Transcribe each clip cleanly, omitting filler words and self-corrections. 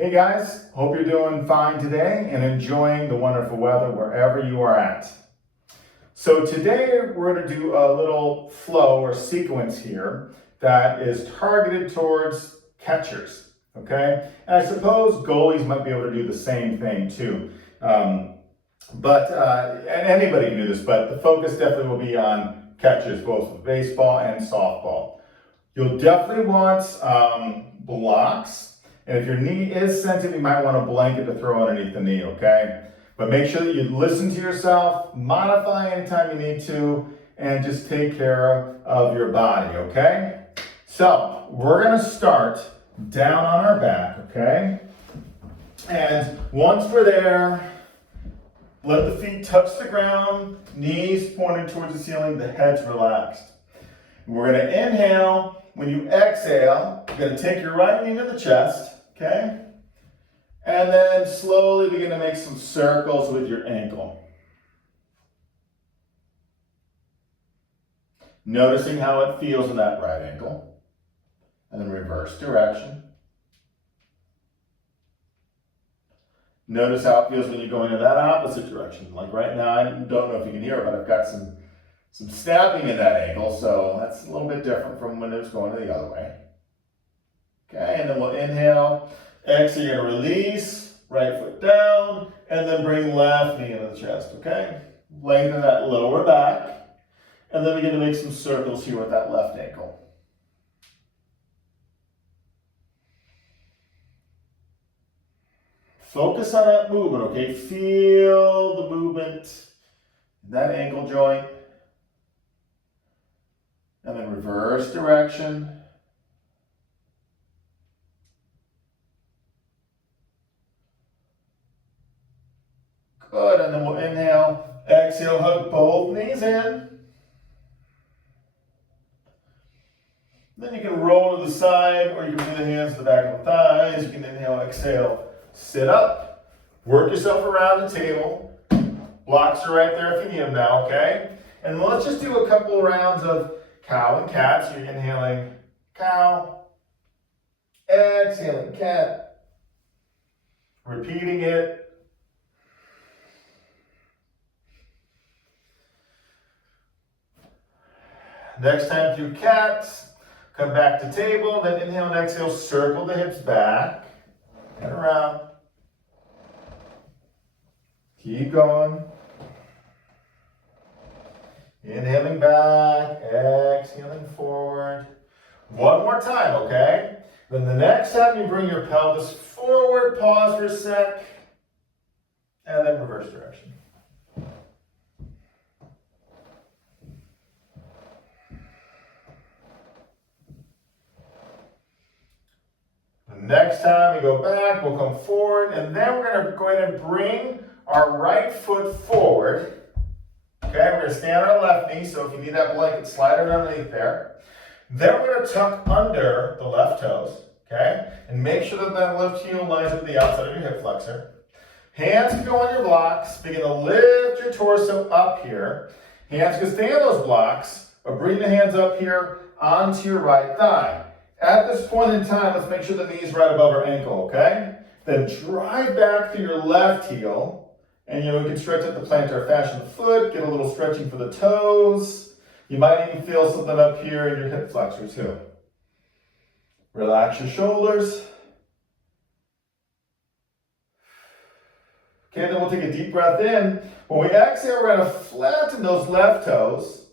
Hey guys, hope you're doing fine today and enjoying the wonderful weather wherever you are at. So today we're going to do a little flow or sequence here that is targeted towards catchers, okay? And I suppose goalies might be able to do the same thing too. And anybody can do this, but the focus definitely will be on catchers, both with baseball and softball. You'll definitely want blocks. And if your knee is sensitive, you might want a blanket to throw underneath the knee, okay? But make sure that you listen to yourself, modify anytime you need to, and just take care of your body, okay? So, we're gonna start down on our back, okay? And once we're there, let the feet touch the ground, knees pointed towards the ceiling, the head's relaxed. We're gonna inhale. When you exhale, you're gonna take your right knee to the chest, okay? And then slowly begin to make some circles with your ankle. Noticing how it feels in that right ankle. And then reverse direction. Notice how it feels when you go into that opposite direction. Like right now, I don't know if you can hear it, but I've got some snapping in that ankle, so that's a little bit different from when it's going the other way. Okay, and then we'll inhale, exhale, you're gonna release, right foot down, and then bring left knee into the chest, okay? Lengthen that lower back, and then begin to make some circles here with that left ankle. Focus on that movement, okay? Feel the movement in that ankle joint. And then reverse direction. Good, and then we'll inhale, exhale, hug both knees in. Then you can roll to the side, or you can bring the hands to the back of the thighs. You can inhale, exhale, sit up, work yourself around the table. Blocks are right there if you need them now, okay? And let's just do a couple rounds of cow and cat. So you're inhaling cow, exhaling cat, repeating it. Next time do cats, come back to table, then inhale and exhale, circle the hips back and around. Keep going. Inhaling back, exhaling forward. One more time, okay? Then the next time you bring your pelvis forward, pause for a sec, and then reverse direction. The next time we go back, we'll come forward, and then we're going to go ahead and bring our right foot forward. Okay, we're going to stand on our left knee, so if you need that blanket, slide it underneath there. Then we're going to tuck under the left toes, okay? And make sure that that left heel lines up the outside of your hip flexor. Hands can go on your blocks. Begin to lift your torso up here. Hands can stay on those blocks, or bring the hands up here onto your right thigh. At this point in time, let's make sure the knee is right above our ankle, okay? Then drive back through your left heel. And you can stretch at the plantar fascia of the foot, get a little stretching for the toes. You might even feel something up here in your hip flexor too. Relax your shoulders. Okay, then we'll take a deep breath in. When we exhale, we're going to flatten those left toes.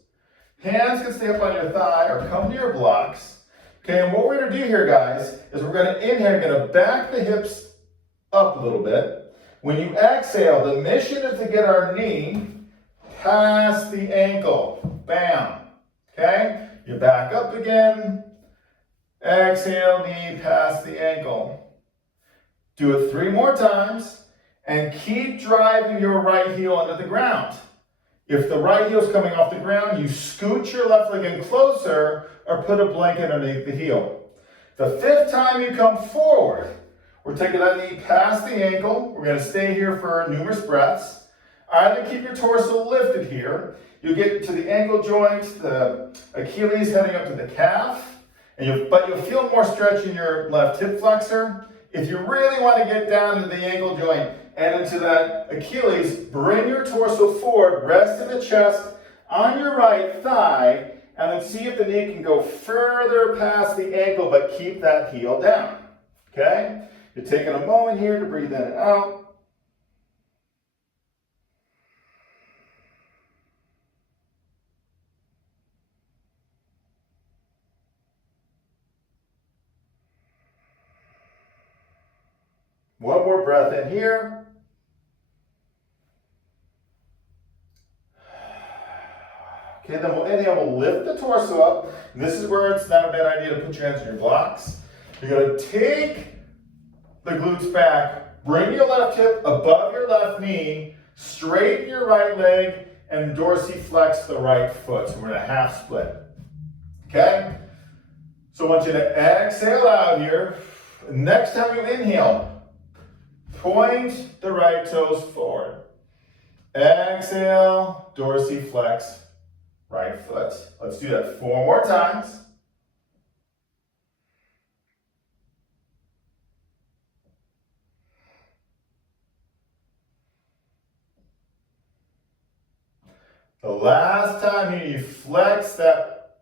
Hands can stay up on your thigh or come to your blocks. Okay, and what we're going to do here, guys, is we're going to inhale, we're going to back the hips up a little bit. When you exhale, the mission is to get our knee past the ankle. Bam. Okay? You back up again. Exhale, knee past the ankle. Do it 3 more times and keep driving your right heel into the ground. If the right heel is coming off the ground, you scoot your left leg in closer or put a blanket underneath the heel. The 5th time you come forward, we're taking that knee past the ankle. We're going to stay here for numerous breaths. Either keep your torso lifted here. You get to the ankle joint, the Achilles heading up to the calf, but you'll feel more stretch in your left hip flexor. If you really want to get down to the ankle joint and into that Achilles, bring your torso forward, rest in the chest on your right thigh, and then see if the knee can go further past the ankle, but keep that heel down. Okay? You're taking a moment here to breathe in and out. One more breath in here. Okay, then we'll inhale, we'll lift the torso up. And this is where it's not a bad idea to put your hands in your blocks. You're gonna take the glutes back, bring your left hip above your left knee, straighten your right leg, and dorsiflex the right foot. So we're in a half split. Okay? So I want you to exhale out here. Next time you inhale, point the right toes forward. Exhale, dorsiflex right foot. Let's do that 4 more times. The last time you flex that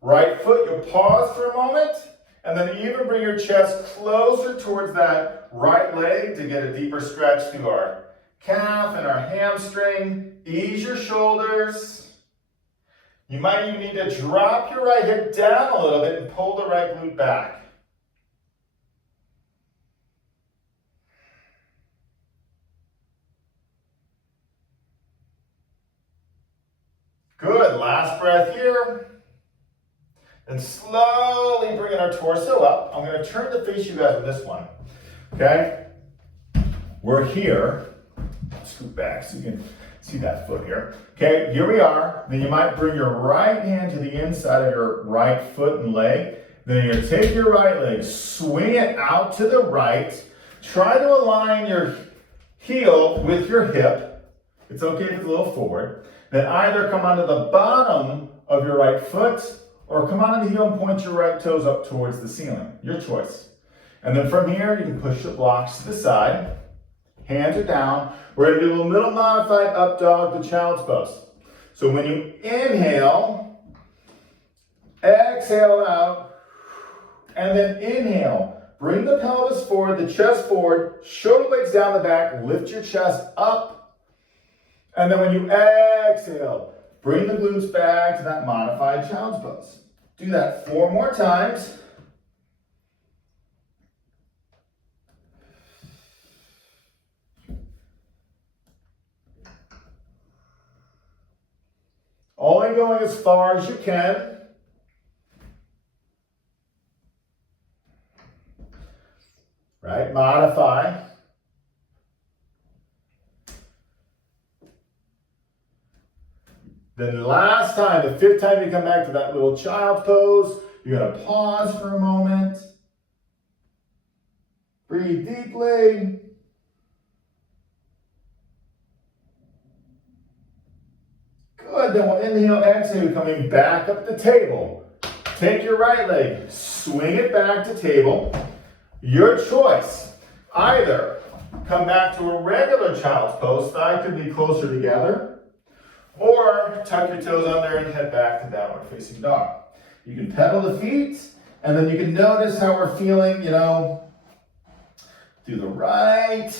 right foot, you'll pause for a moment, and then even bring your chest closer towards that right leg to get a deeper stretch through our calf and our hamstring. Ease your shoulders. You might even need to drop your right hip down a little bit and pull the right glute back. Good, last breath here. And slowly bringing our torso up. I'm gonna turn to face you guys with this one, okay? We're here. Scoot back so you can see that foot here. Okay, here we are. Then you might bring your right hand to the inside of your right foot and leg. Then you're gonna take your right leg, swing it out to the right. Try to align your heel with your hip. It's okay if it's a little forward. Then either come onto the bottom of your right foot or come onto the heel and point your right toes up towards the ceiling. Your choice. And then from here, you can push your blocks to the side. Hands are down. We're gonna do a little middle modified up dog to child's pose. So when you inhale, exhale out, and then inhale. Bring the pelvis forward, the chest forward, shoulder blades down the back, lift your chest up. And then when you exhale, bring the glutes back to that modified child's pose. Do that 4 more times. Only going as far as you can. Right, modify. Then last time, the 5th time you come back to that little child's pose, you're gonna pause for a moment. Breathe deeply. Good, then we'll inhale, exhale, coming back up the table. Take your right leg, swing it back to table. Your choice. Either come back to a regular child's pose, thigh could be closer together, or tuck your toes under and head back to downward facing dog. You can pedal the feet, and then you can notice how we're feeling, through the right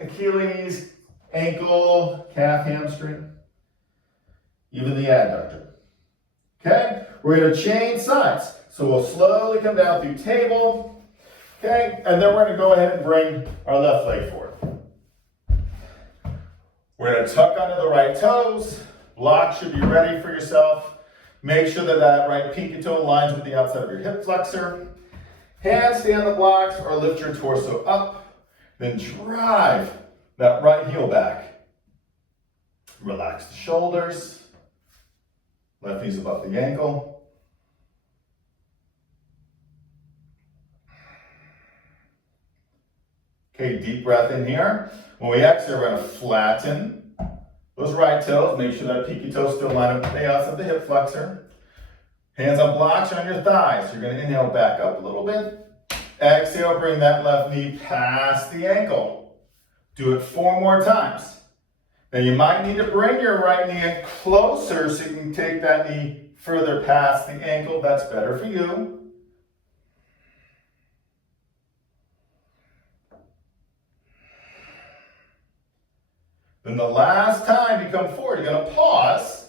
Achilles, ankle, calf, hamstring, even the adductor. Okay, we're gonna change sides. So we'll slowly come down through table, okay, and then we're gonna go ahead and bring our left leg forward. We're gonna tuck under the right toes. Block should be ready for yourself. Make sure that that right pinky toe aligns with the outside of your hip flexor. Hands stay on the blocks or lift your torso up. Then drive that right heel back. Relax the shoulders. Left knee's above the ankle. Okay, deep breath in here. When we exhale, we're gonna flatten those right toes. Make sure that pinky toes still line up with the outside of the hip flexor. Hands on blocks on your thighs. You're gonna inhale back up a little bit. Exhale, bring that left knee past the ankle. Do it 4 more times. Now you might need to bring your right knee in closer so you can take that knee further past the ankle. That's better for you. Then the last time you come forward, you're going to pause.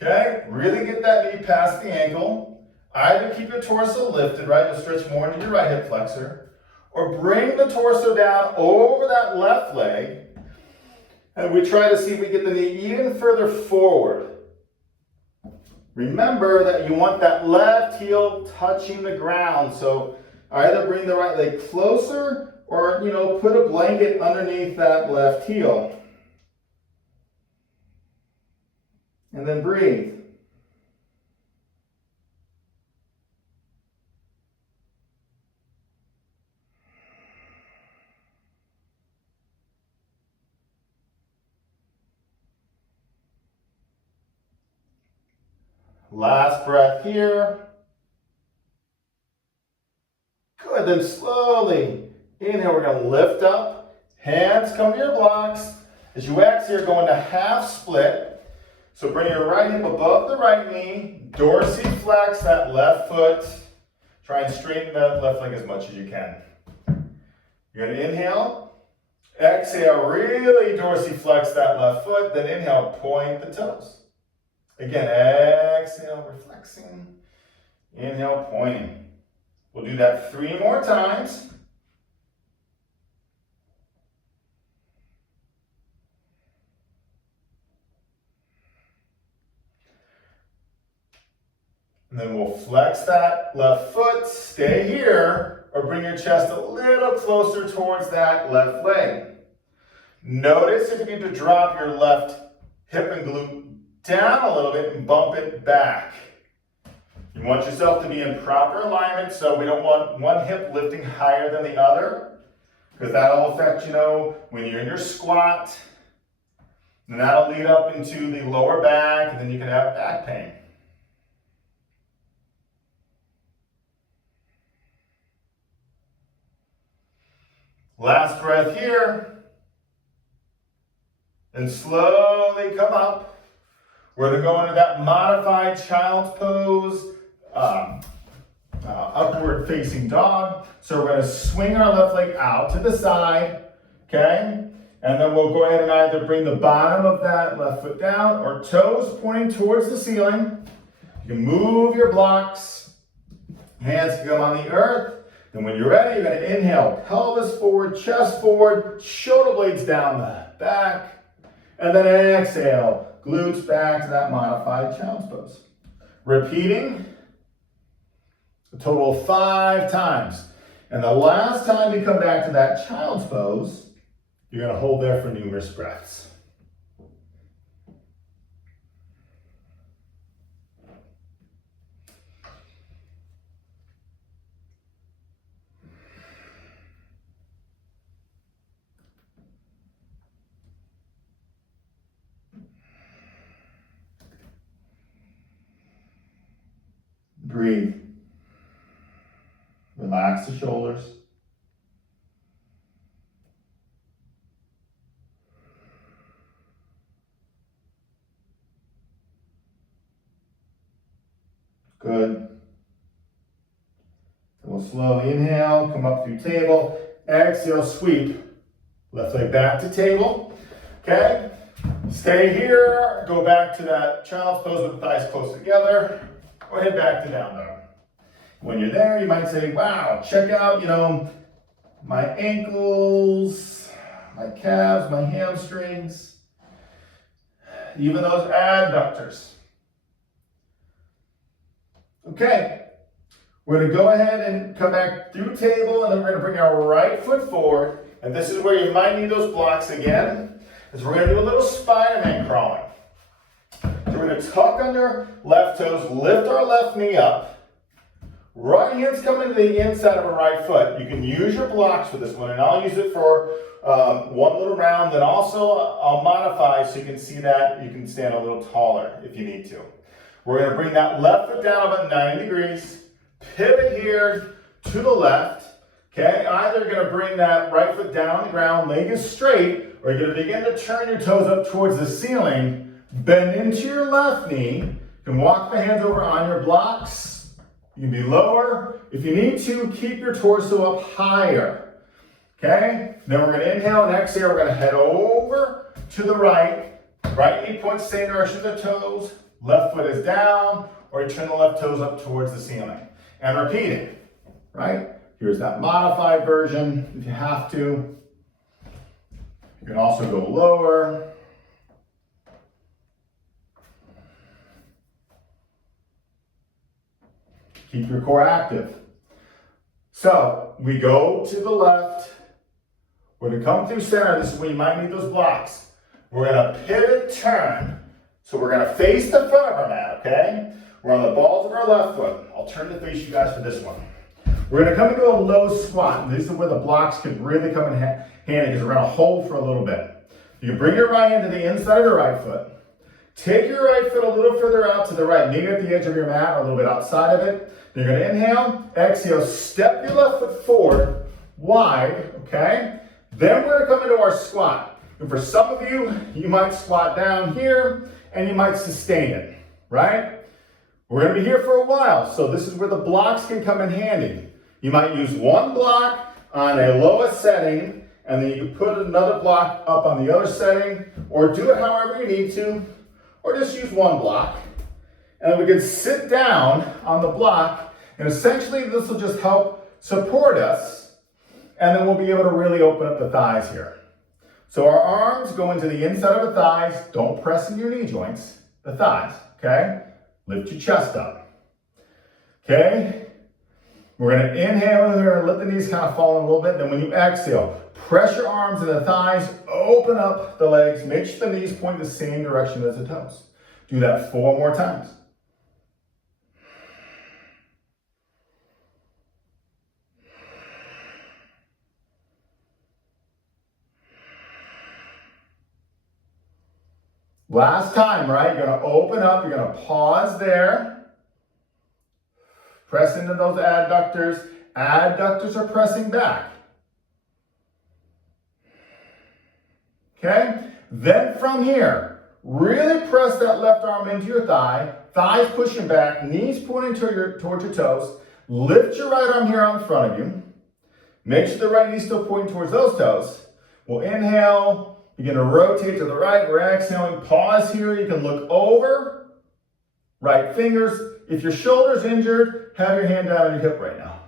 Okay? Really get that knee past the ankle. Either keep your torso lifted, right? You'll stretch more into your right hip flexor. Or bring the torso down over that left leg. And we try to see if we get the knee even further forward. Remember that you want that left heel touching the ground. So either bring the right leg closer or, put a blanket underneath that left heel. And then breathe. Last breath here. Good, then slowly inhale, we're going to lift up. Hands come to your blocks. As you exhale, you're going to half split. So bring your right hip above the right knee. Dorsiflex that left foot. Try and straighten that left leg as much as you can. You're going to inhale. Exhale, really dorsiflex that left foot. Then inhale, point the toes. Again, exhale, reflexing. Inhale, pointing. We'll do that 3 more times. And then we'll flex that left foot, stay here, or bring your chest a little closer towards that left leg. Notice if you need to drop your left hip and glute down a little bit and bump it back. You want yourself to be in proper alignment, so we don't want one hip lifting higher than the other, because that'll affect, when you're in your squat, and that'll lead up into the lower back, and then you can have back pain. Last breath here, and slowly come up. We're going to go into that modified child's pose, upward facing dog. So we're going to swing our left leg out to the side, okay? And then we'll go ahead and either bring the bottom of that left foot down or toes pointing towards the ceiling. You can move your blocks. Hands can come on the earth. Then when you're ready, you're going to inhale, pelvis forward, chest forward, shoulder blades down the back. And then exhale, glutes back to that modified child's pose. Repeating a total of 5 times. And the last time you come back to that child's pose, you're going to hold there for numerous breaths. Breathe. Relax the shoulders. Good. And we'll slowly inhale, come up through table. Exhale, sweep. Left leg back to table. Okay? Stay here. Go back to that child's pose with the thighs close together. Or head back to down dog. When you're there, you might say, wow, check out, my ankles, my calves, my hamstrings, even those adductors. Okay, we're going to go ahead and come back through table, and then we're going to bring our right foot forward. And this is where you might need those blocks again, is we're going to do a little Spider-Man crawling. So we're going to tuck under left toes, lift our left knee up. Right hand's coming to the inside of a right foot. You can use your blocks for this one, and I'll use it for one little round. Then also I'll modify so you can see that you can stand a little taller if you need to. We're going to bring that left foot down about 90 degrees. Pivot here. to the left. Okay, either you're gonna bring that right foot down on the ground, leg is straight, or you're gonna begin to turn your toes up towards the ceiling, bend into your left knee. You can walk the hands over on your blocks. You can be lower. If you need to, keep your torso up higher. Okay, then we're gonna inhale and exhale. We're gonna head over to the right. Right knee points the same direction as the toes. Left foot is down, or you turn the left toes up towards the ceiling. And repeat it, right? Here's that modified version if you have to. You can also go lower. Keep your core active. So we go to the left. We're gonna come through center. This is where you might need those blocks. We're gonna pivot turn. So we're gonna face the front of our mat, okay? We're on the balls of our left foot. I'll turn to face you guys for this one. We're gonna come into a low squat. And this is where the blocks can really come in handy because we're gonna hold for a little bit. You can bring your right hand to the inside of your right foot. Take your right foot a little further out to the right, maybe at the edge of your mat or a little bit outside of it. Then you're gonna inhale, exhale, step your left foot forward, wide, okay? Then we're gonna come into our squat. And for some of you, you might squat down here and you might sustain it, right? We're gonna be here for a while, so this is where the blocks can come in handy. You might use one block on a lowest setting, and then you can put another block up on the other setting, or do it however you need to, or just use one block. And then we can sit down on the block, and essentially this will just help support us, and then we'll be able to really open up the thighs here. So our arms go into the inside of the thighs, don't press in your knee joints, the thighs, okay? Lift your chest up, okay? We're gonna inhale, we're gonna let the knees kind of fall in a little bit. Then when you exhale, press your arms into the thighs, open up the legs, make sure the knees point the same direction as the toes. Do that 4 more times. Last time, right? You're gonna open up, you're gonna pause there. Press into those adductors. Adductors are pressing back. Okay? Then from here, really press that left arm into your thigh. Thighs pushing back, knees pointing towards your toes. Lift your right arm here on front of you. Make sure the right knee's still pointing towards those toes. We'll inhale, begin to rotate to the right. We're exhaling, pause here. You can look over, right fingers. If your shoulder's injured, have your hand down on your hip right now.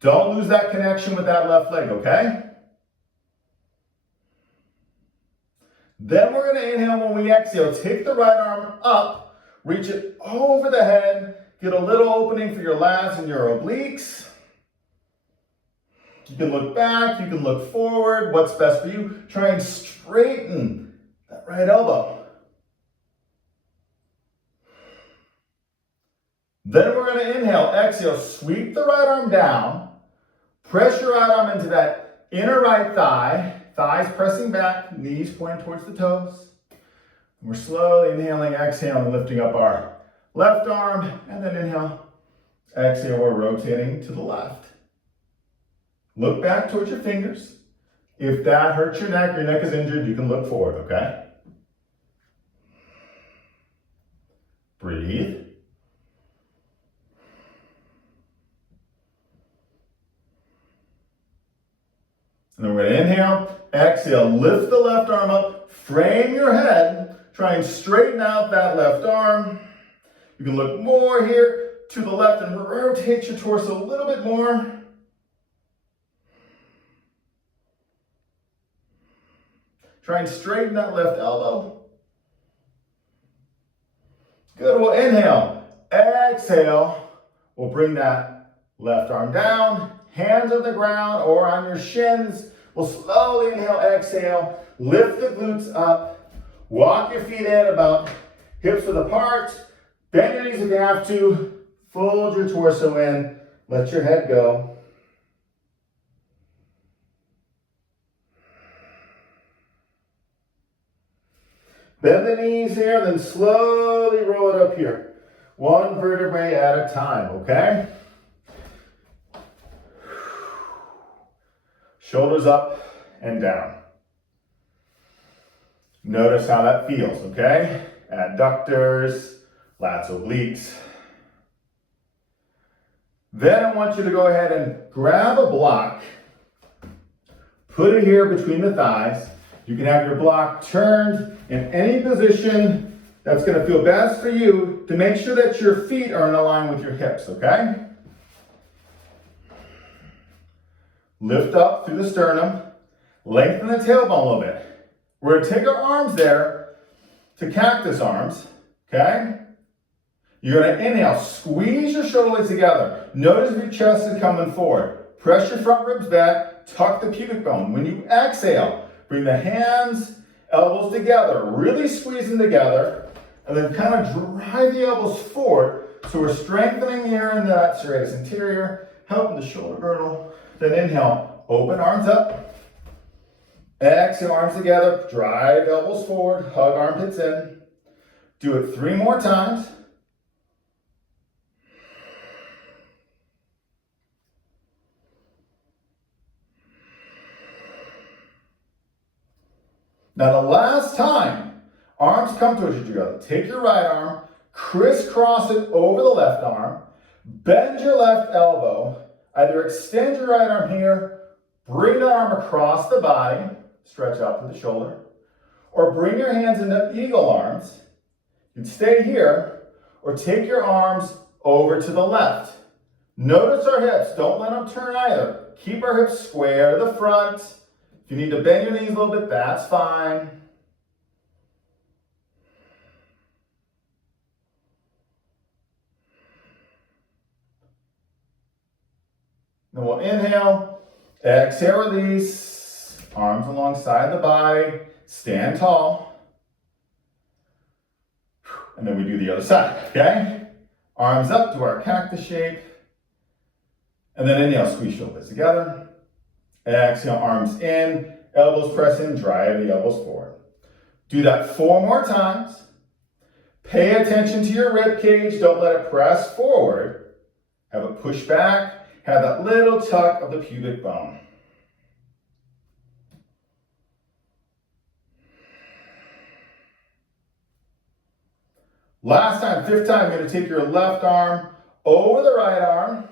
Don't lose that connection with that left leg, okay? Then we're gonna inhale when we exhale. Take the right arm up, reach it over the head, get a little opening for your lats and your obliques. You can look back, you can look forward. What's best for you? Try and straighten that right elbow. Then we're going to inhale, exhale, sweep the right arm down, press your right arm into that inner right thigh, thighs pressing back, knees pointing towards the toes. We're slowly inhaling, exhaling, and lifting up our left arm, and then inhale, exhale, we're rotating to the left. Look back towards your fingers. If that hurts your neck is injured, you can look forward, okay? Breathe. And then we're going to inhale, exhale, lift the left arm up, frame your head, try and straighten out that left arm. You can look more here to the left and rotate your torso a little bit more. Try and straighten that left elbow. Good, we'll inhale, exhale, we'll bring that left arm down, hands on the ground or on your shins. We'll slowly inhale, exhale, lift the glutes up, walk your feet in about hips width apart, bend your knees if you have to, fold your torso in, let your head go. Bend the knees here, then slowly roll it up here. One vertebrae at a time, okay? Shoulders up and down. Notice how that feels, okay? Adductors, lats, obliques. Then I want you to go ahead and grab a block, put it here between the thighs. You can have your block turned in any position that's going to feel best for you to make sure that your feet are in line with your hips, okay? Lift up through the sternum, lengthen the tailbone a little bit. We're going to take our arms there to cactus arms, okay? You're going to inhale, squeeze your shoulder blades together. Notice if your chest is coming forward. Press your front ribs back, tuck the pubic bone. When you exhale, bring the hands, elbows together, really squeeze them together, and then kind of drive the elbows forward. So we're strengthening here in that serratus anterior, helping the shoulder girdle. Then inhale, open arms up. Exhale, arms together, drive elbows forward, hug armpits in. Do it 3 more times. Now the last time, arms come towards each other. Take your right arm, crisscross it over the left arm, bend your left elbow, either extend your right arm here, bring that arm across the body, stretch out to the shoulder, or bring your hands into eagle arms. You can stay here, or take your arms over to the left. Notice our hips, don't let them turn either. Keep our hips square to the front. If you need to bend your knees a little bit, that's fine. Then we'll inhale, exhale, release. Arms alongside the body, stand tall. And then we do the other side, okay? Arms up to our cactus shape. And then inhale, squeeze shoulders together. Exhale, arms in, elbows press in, drive the elbows forward. Do that 4 more times. Pay attention to your rib cage, don't let it press forward. Have it push back, have that little tuck of the pubic bone. Last time, 5th time, you're going to take your left arm over the right arm,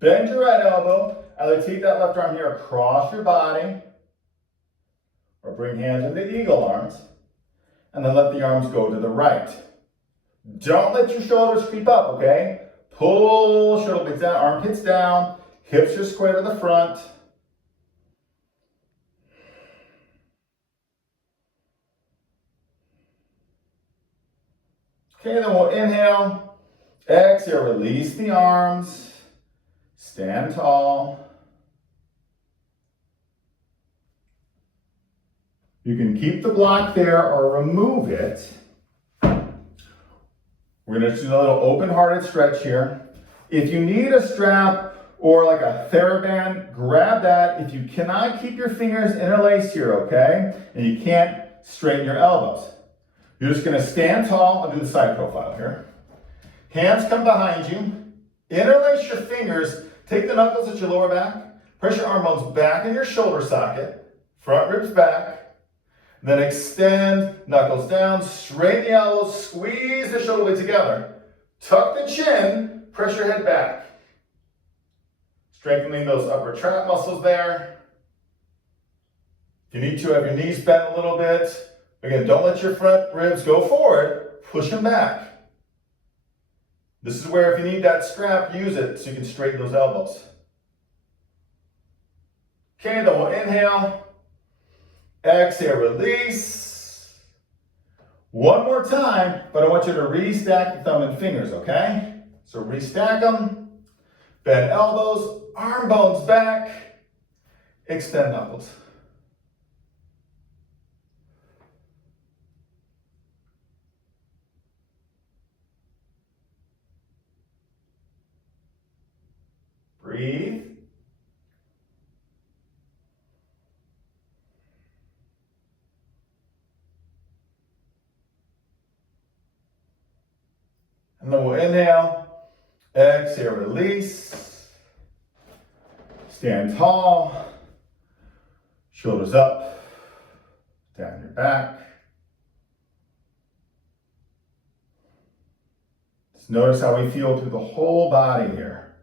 bend your right elbow, either take that left arm here across your body, or bring hands into eagle arms, and then let the arms go to the right. Don't let your shoulders creep up, okay? Pull shoulder blades down, armpits down, hips are square to the front. Okay, then we'll inhale, exhale, release the arms, stand tall. You can keep the block there or remove it. We're going to do a little open-hearted stretch here. If you need a strap or like a TheraBand, grab that. If you cannot keep your fingers interlaced here, okay, and you can't straighten your elbows, you're just going to stand tall. I'll do the side profile here. Hands come behind you. Interlace your fingers. Take the knuckles at your lower back. Press your arm bones back in your shoulder socket. Front ribs back. Then extend, knuckles down, straighten the elbows, squeeze the shoulder blades together. Tuck the chin, press your head back. Strengthening those upper trap muscles there. If you need to, have your knees bent a little bit. Again, don't let your front ribs go forward, push them back. This is where if you need that strap, use it so you can straighten those elbows. Okay, then we'll inhale, exhale, release. One more time, but I want you to restack the thumb and fingers, okay? So restack them, bend elbows, arm bones back, extend knuckles. Breathe. And then we'll inhale, exhale, release. Stand tall, shoulders up, down your back. Just notice how we feel through the whole body here.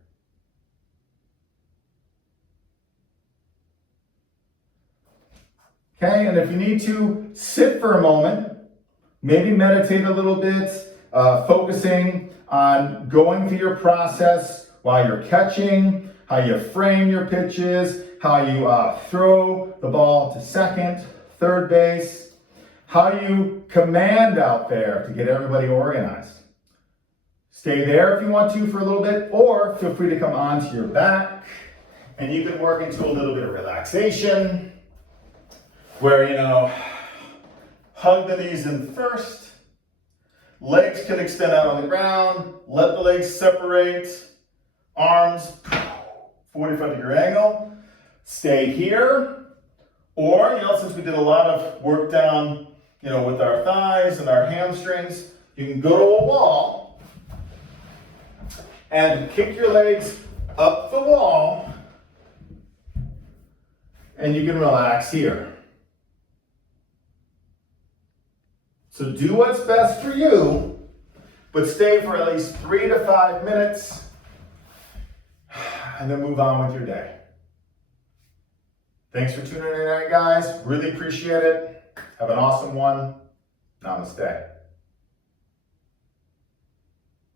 Okay, and if you need to, sit for a moment, maybe meditate a little bit, focusing on going through your process while you're catching, how you frame your pitches, how you throw the ball to second, third base, how you command out there to get everybody organized. Stay there if you want to for a little bit, or feel free to come onto your back, and you can work into a little bit of relaxation, where, hug the knees in first, legs can extend out on the ground, let the legs separate, arms, 45-degree angle, stay here, or, since we did a lot of work down, with our thighs and our hamstrings, you can go to a wall and kick your legs up the wall, and you can relax here. So do what's best for you, but stay for at least 3 to 5 minutes, and then move on with your day. Thanks for tuning in tonight, guys. Really appreciate it. Have an awesome one. Namaste.